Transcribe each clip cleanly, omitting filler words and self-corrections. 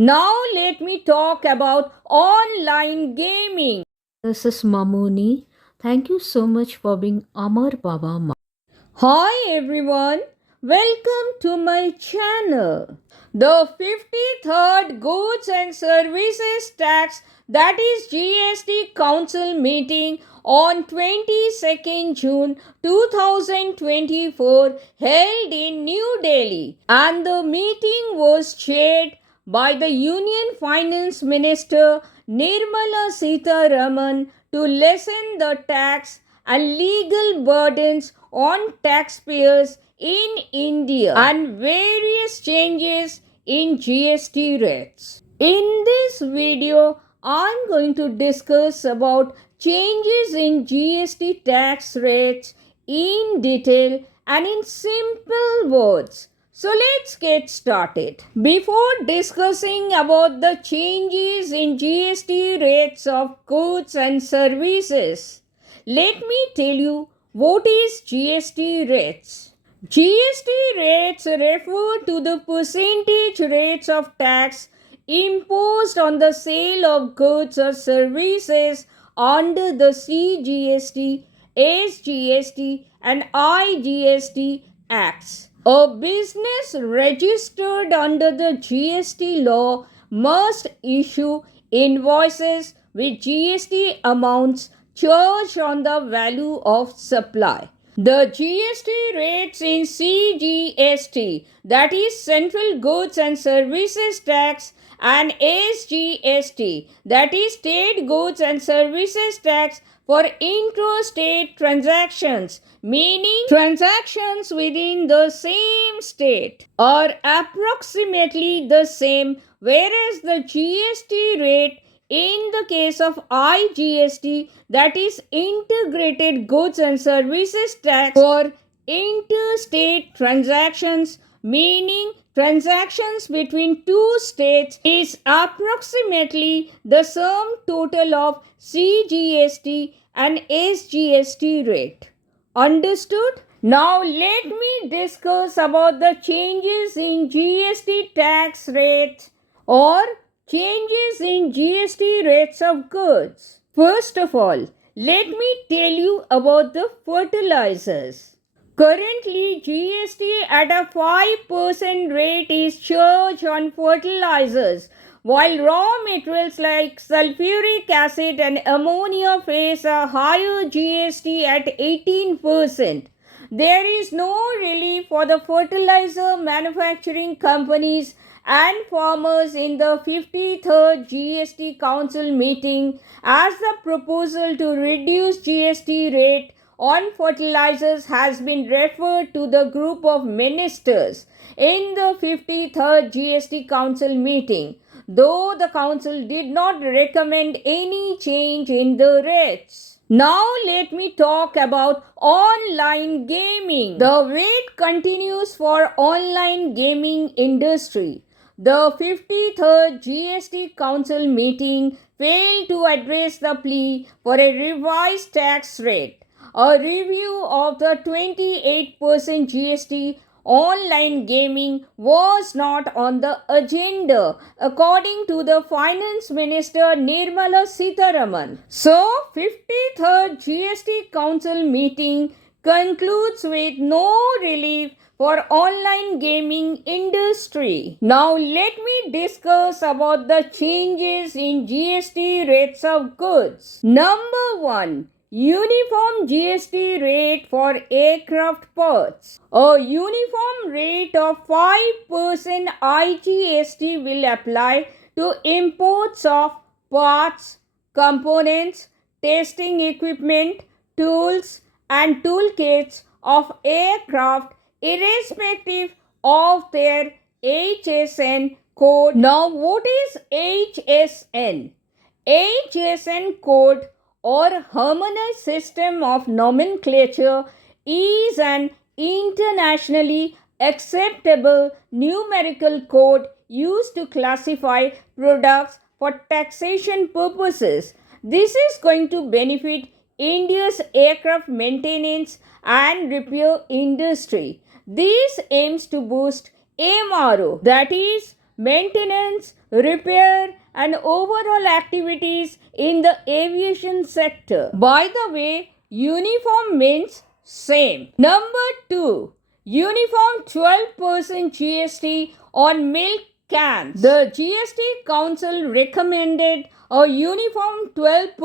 Now let me talk about online gaming. This is Mamuni. Thank you so much for being Amar Baba. Hi everyone, welcome to my channel. The 53rd Goods and Services Tax, that is GST Council meeting on 22nd June 2024 held in New Delhi, and the meeting was chaired by the Union Finance Minister Nirmala Sitharaman to lessen the tax and legal burdens on taxpayers in India and various changes in GST rates. In this video, I'm going to discuss about changes in GST tax rates in detail and in simple words. So let's get started. Before discussing about the changes in GST rates of goods and services, let me tell you what is GST rates. GST rates refer to the percentage rates of tax imposed on the sale of goods or services under the CGST, SGST and IGST Acts. A business registered under the GST law must issue invoices with GST amounts charged on the value of supply. The GST rates in CGST, that is Central Goods and Services Tax, and SGST, that is State Goods and Services Tax, for intrastate transactions, meaning transactions within the same state, are approximately the same, whereas the GST rate in the case of IGST, that is Integrated Goods and Services Tax, for interstate transactions, meaning transactions between two states, is approximately the sum total of CGST and SGST rate. Understood? Now let me discuss about the changes in GST tax rates or changes in GST rates of goods. First of all, let me tell you about the fertilizers. Currently, GST at a 5% rate is charged on fertilizers, while raw materials like sulfuric acid and ammonia face a higher GST at 18%. There is no relief for the fertilizer manufacturing companies and farmers in the 53rd GST Council meeting, as the proposal to reduce GST rate on fertilizers has been referred to the group of ministers in the 53rd GST Council meeting, though the Council did not recommend any change in the rates. Now let me talk about online gaming. The wait continues for online gaming industry. The 53rd GST Council meeting failed to address the plea for a revised tax rate. A review of the 28% GST online gaming was not on the agenda, according to the Finance Minister Nirmala Sitharaman. So, 53rd GST Council meeting concludes with no relief for online gaming industry. Now let me discuss about the changes in GST rates of goods. Number 1. Uniform GST rate for aircraft parts. A uniform rate of 5% IGST will apply to imports of parts, components, testing equipment, tools and toolkits of aircraft irrespective of their HSN code. Now what is HSN? HSN code or Harmonized System of Nomenclature is an internationally acceptable numerical code used to classify products for taxation purposes. This is going to benefit India's aircraft maintenance and repair industry. This aims to boost MRO, that is maintenance, repair, and overall activities in the aviation sector. By the way, uniform means same. Number 2. Uniform 12% GST on milk cans. The GST Council recommended a uniform 12%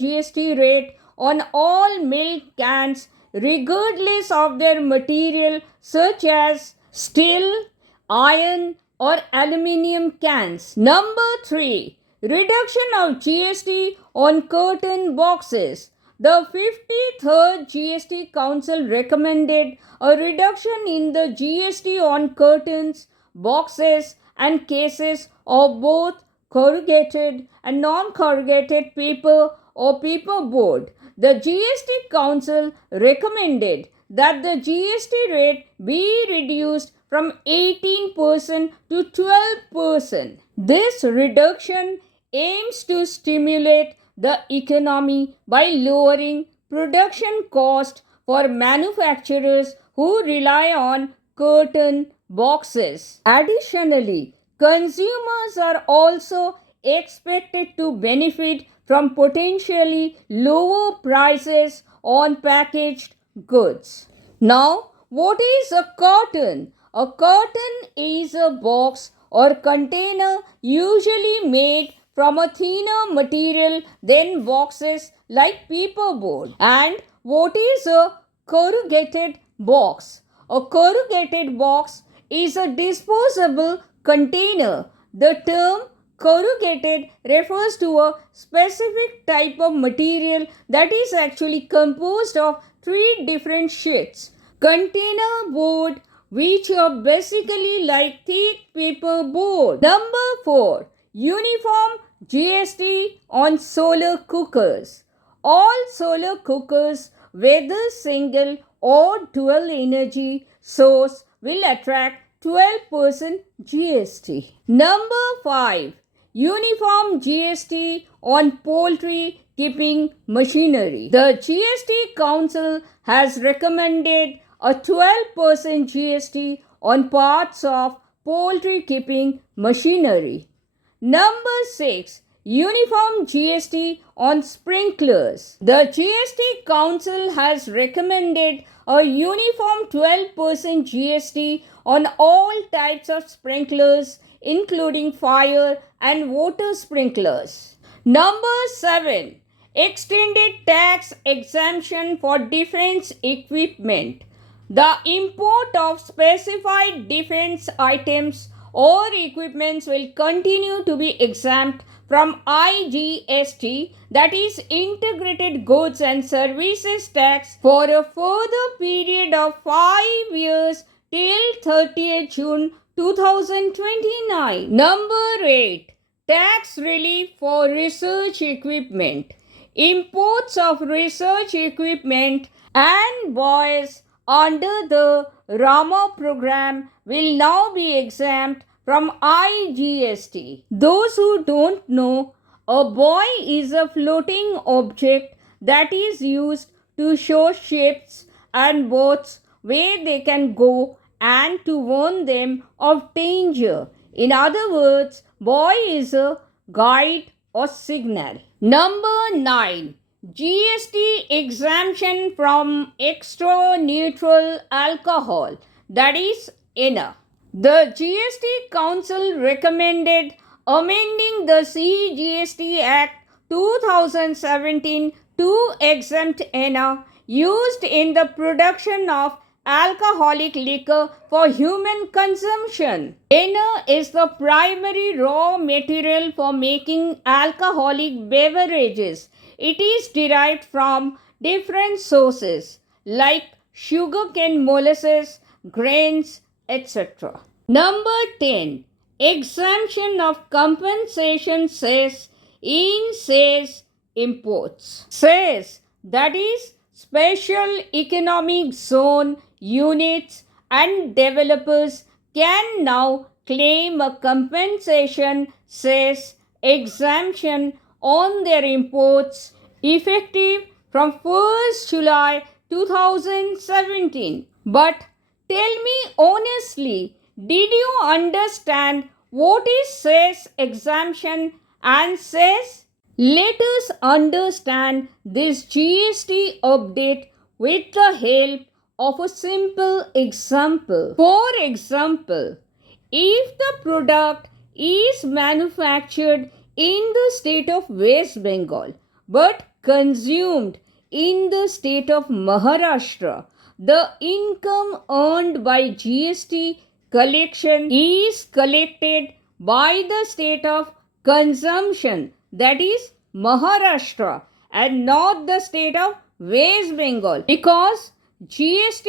GST rate on all milk cans regardless of their material such as steel, iron or aluminium cans. Number 3. Reduction of GST on curtain boxes. The 53rd GST Council recommended a reduction in the GST on curtains, boxes and cases of both corrugated and non-corrugated paper or paperboard. The GST Council recommended that the GST rate be reduced from 18% to 12%. This reduction aims to stimulate the economy by lowering production cost for manufacturers who rely on curtain boxes. Additionally, consumers are also expected to benefit from potentially lower prices on packaged goods. Now, what is a carton? A carton is a box or container usually made from a thinner material than boxes like paperboard. And what is a corrugated box? A corrugated box is a disposable container. The term corrugated refers to a specific type of material that is actually composed of three different sheets. Container board, which are basically like thick paper board. Number 4. Uniform GST on solar cookers. All solar cookers, whether single or dual energy source, will attract 12% GST. Number 5. Uniform GST on poultry keeping machinery. The GST Council has recommended a 12% GST on parts of poultry keeping machinery. Number 6. Uniform GST on sprinklers. The GST Council has recommended a uniform 12% GST on all types of sprinklers, including fire and water sprinklers. Number 7. Extended tax exemption for defense equipment. The import of specified defense items or equipments will continue to be exempt from IGST, that is Integrated Goods and Services Tax, for a further period of 5 years till 30th June 2029. Number 8. Tax relief for research equipment. Imports of research equipment and buoys under the Rama program will now be exempt from IGST. Those who don't know, a buoy is a floating object that is used to show ships and boats where they can go and to warn them of danger. In other words, buoy is a guide or signal. Number 9. GST exemption from extra neutral alcohol, that is ENA. The GST Council recommended amending the CGST Act 2017 to exempt ENA used in the production of alcoholic liquor for human consumption. ENA is the primary raw material for making alcoholic beverages. It is derived from different sources like sugarcane molasses, grains, etc. Number 10. Exemption of compensation cess in cess imports. Cess, that is Special Economic Zone units and developers, can now claim a compensation cess exemption on their imports effective from 1st July 2017. But tell me honestly, did you understand what is cess exemption and cess? Let us understand this GST update with the help of a simple example. For example, if the product is manufactured in the state of West Bengal but consumed in the state of Maharashtra, the income earned by GST collection is collected by the state of consumption, that is Maharashtra, and not the state of West Bengal, because GST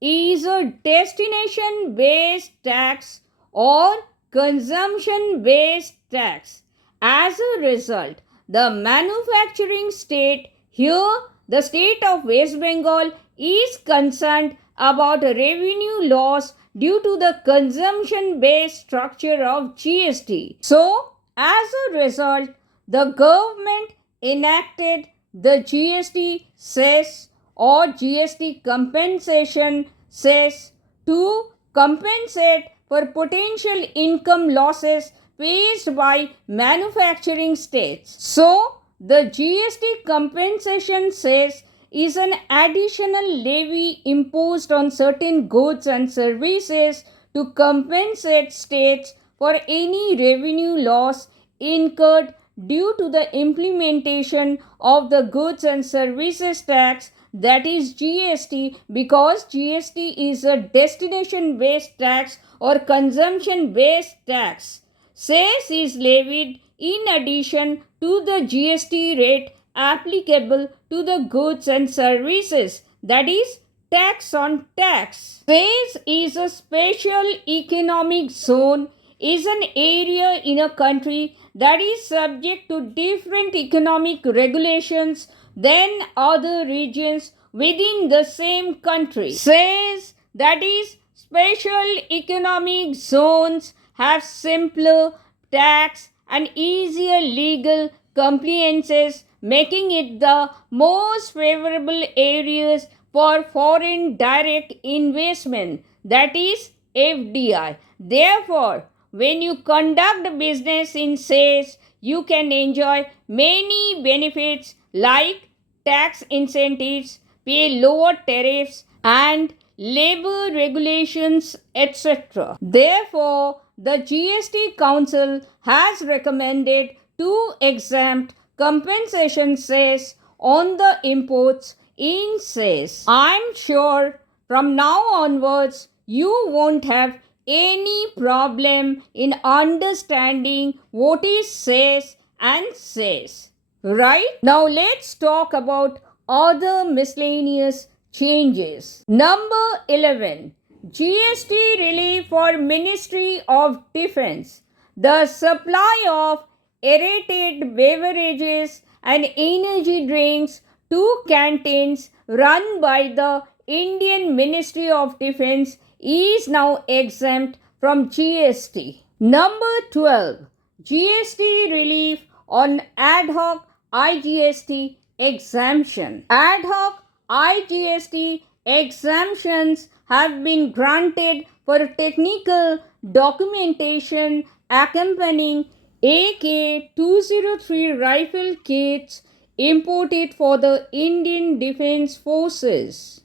is a destination based tax or consumption based tax. As a result, the manufacturing state, here the state of West Bengal, is concerned about revenue loss due to the consumption based structure of GST. So, as a result, the government enacted the GST cess or GST compensation cess to compensate for potential income losses faced by manufacturing states. So, the GST compensation cess is an additional levy imposed on certain goods and services to compensate states for any revenue loss incurred due to the implementation of the goods and services tax, that is GST, because GST is a destination based tax or consumption based tax. Cess is levied in addition to the GST rate applicable to the goods and services, that is tax on tax. Cess is a special economic zone, is an area in a country that is subject to different economic regulations than other regions within the same country. Says, that is, special economic zones have simpler tax and easier legal compliances, making it the most favorable areas for foreign direct investment, that is FDI. Therefore, when you conduct business in SACE, you can enjoy many benefits like tax incentives, pay lower tariffs, and labor regulations, etc. Therefore, the GST Council has recommended to exempt compensation cess on the imports in cess. I'm sure from now onwards you won't have any problem in understanding what is cess and cess. Right? Now let's talk about other miscellaneous changes. Number 11. GST relief for Ministry of Defense. The supply of aerated beverages and energy drinks to canteens run by the Indian Ministry of Defense is now exempt from GST. Number 12. GST relief on ad hoc IGST exemption. Ad hoc IGST exemptions have been granted for technical documentation accompanying AK-203 rifle kits imported for the Indian Defence Forces.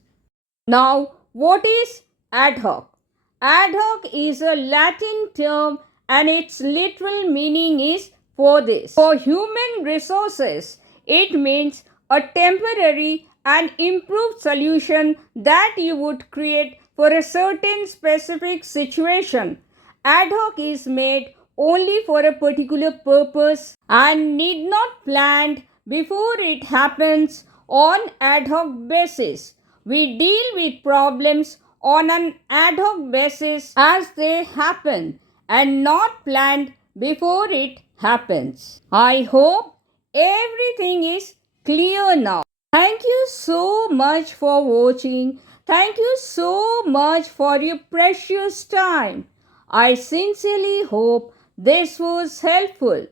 Now, what is ad hoc? Ad hoc is a Latin term and its literal meaning is for this. For human resources, it means a temporary and improved solution that you would create for a certain specific situation. Ad hoc is made only for a particular purpose and need not planned before it happens on ad hoc basis. We deal with problems on an ad hoc basis as they happen and not planned before it happens. I hope everything is clear now. Thank you so much for watching. Thank you so much for your precious time. I sincerely hope this was helpful.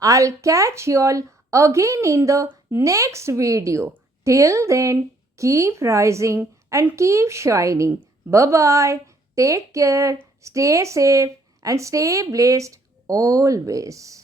I'll catch you all again in the next video. Till then, keep rising and keep shining. Bye bye. Take care. Stay safe and stay blessed always.